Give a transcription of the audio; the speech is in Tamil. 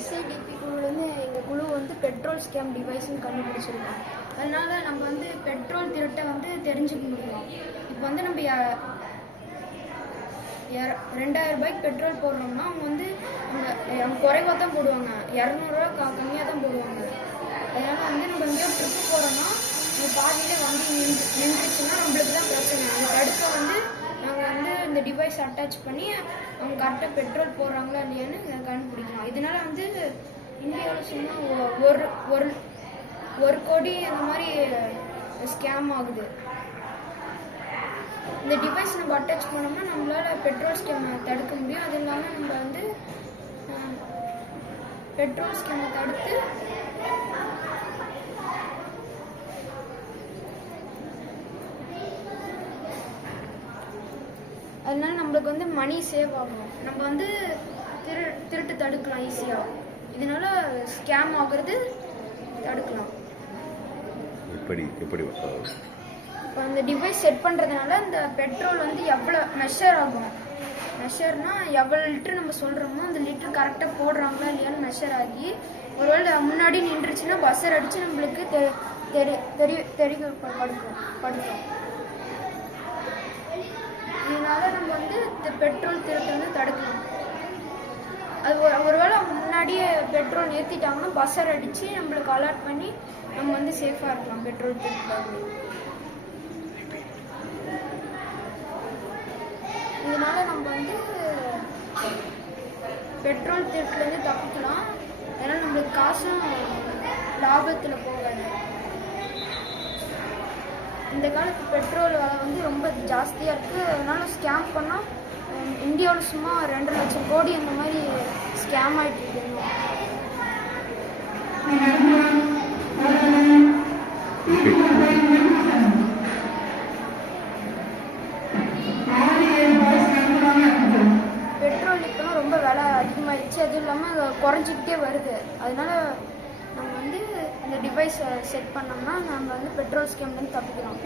எஸ்ஐடிபி குழுலேருந்து எங்கள் குழு வந்து பெட்ரோல் ஸ்கேம் டிவைஸ்ன்னு கண்டுபிடிச்சிருக்கோம். அதனால நம்ம வந்து பெட்ரோல் திருட்டை வந்து தெரிஞ்சுக்க முடியும். இப்போ வந்து நம்ம 2000 ரூபாய்க்கு பெட்ரோல் போடுறோம்னா அவங்க வந்து அவங்க குறைவாக தான் போடுவாங்க, 200 ரூபா கம்மியாக தான் போடுவாங்க. அதனால் வந்து நம்ம எங்கேயோ ட்ரிப்பு போகிறோன்னா பாதியிலே வண்டி நின்றுச்சுன்னா நம்மளுக்கு தான் பிரச்சனை. அந்த தடுப்பை வந்து நாங்கள் வந்து இந்த டிவைஸ் அட்டாச் பண்ணி அவங்க கரெக்டாக பெட்ரோல் போடுறாங்களா இல்லையான்னு கண்டுபிடிக்கலாம். இதனால வந்து இந்தியாவில் சும்மா ஒரு கோடி அந்த மாதிரி ஸ்கேம் ஆகுது. இந்த டிவைஸ் நம்ம அட்டாச் பண்ணோம்னா நம்மளால் பெட்ரோல் ஸ்கேமை தடுக்க முடியும். அது இல்லாமல் நம்ம வந்து பெட்ரோல் ஸ்கேமை தடுத்து அதனால நம்மளுக்கு வந்து மணி சேவ் ஆகும். நம்ம வந்து திருட்டு தடுக்கலாம் ஈஸியாக. இதனால ஸ்கேம் ஆகுறது தடுக்கலாம். இப்போ அந்த டிவைஸ் செட் பண்ணுறதுனால இந்த பெட்ரோல் வந்து எவ்வளோ மெஷர் ஆகும். மெஷர்னா எவ்வளோ லிட்டர் நம்ம சொல்கிறோமோ அந்த லிட்டர் கரெக்டாக போடுறாங்களா இல்லையான்னு மெஷர் ஆகி ஒருவேளை முன்னாடி நின்றுச்சுன்னா பஸ்ஸர் அடித்து நம்மளுக்கு தெரியப்படுத்தும். இதனால நம்ம வந்து பெட்ரோல் திருட்டு வந்து தடுக்கலாம். அது ஒருவேளை அவங்க முன்னாடியே பெட்ரோல் ஏற்றிட்டாங்கன்னா பஸ்ஸர் அடித்து நம்மளுக்கு அலர்ட் பண்ணி நம்ம வந்து சேஃபாக இருக்கலாம் பெட்ரோல் திருட்டு. இதனால நம்ம வந்து பெட்ரோல் திருட்டுலேருந்து தப்பிக்கலாம். அதனால் நம்மளுக்கு காசும் லாபத்தில் போகாது. இந்த காலத்து பெட்ரோல் விலை வந்து ரொம்ப ஜாஸ்தியாக இருக்குது. அதனால ஸ்கேம் பண்ணால் இந்தியாவில் சும்மா 2 லட்சம் கோடி அந்த மாதிரி ஸ்கேம் ஆகிட்டு இருக்குங்க. பெட்ரோல் இப்போலாம் ரொம்ப விலை அதிகமாகிடுச்சு. அதுவும் இல்லாமல் குறைஞ்சிக்கிட்டே வருது. அதனால நம்ம வந்து இந்த டிவைஸை செட் பண்ணோம்னா நம்ம வந்து பெட்ரோல் ஸ்கேம்லேருந்து தப்பிக்கலாம்.